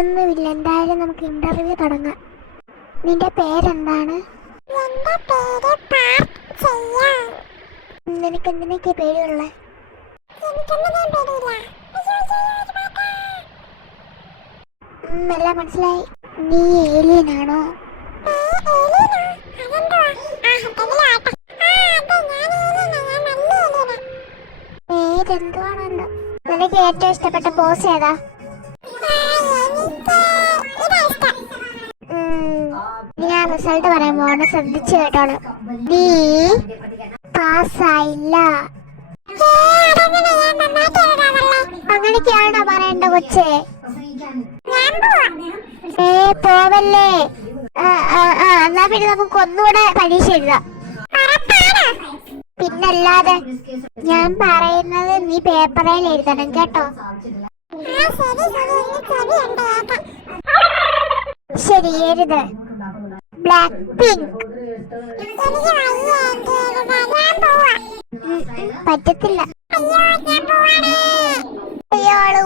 അതൊന്നുമില്ല, എന്തായാലും നമുക്ക് ഇന്റർവ്യൂ തുടങ്ങാം. നിന്റെ പേരെന്താണ്? നിനക്ക് എന്തിനൊക്കെ പേരുള്ള? എല്ലാം മനസ്സിലായി. നീ ഏലിയനാണോ? പേരെന്തുവാണല്ലോ. നിനക്ക് ഏറ്റവും ഇഷ്ടപ്പെട്ട പോസ് ഏതാ? ഞാൻ റിസൾട്ട് പറയാൻ പോണ, ശ്രദ്ധിച്ചു കേട്ടോളൂ. നീ പാസ്സായില്ല. അങ്ങനെയൊക്കെയാണോ പറയണ്ട കൊച്ചേ? പോവല്ലേ. എന്നാ പിന്നെ നമുക്ക് ഒന്നുകൂടെ പരീക്ഷ എഴുതാം. പിന്നല്ലാതെ. ഞാൻ പറയുന്നത് നീ പേപ്പറിൽ എഴുതണം കേട്ടോ. ശരി, എഴുത്. Black pink. പറ്റത്തില്ല. അയാള്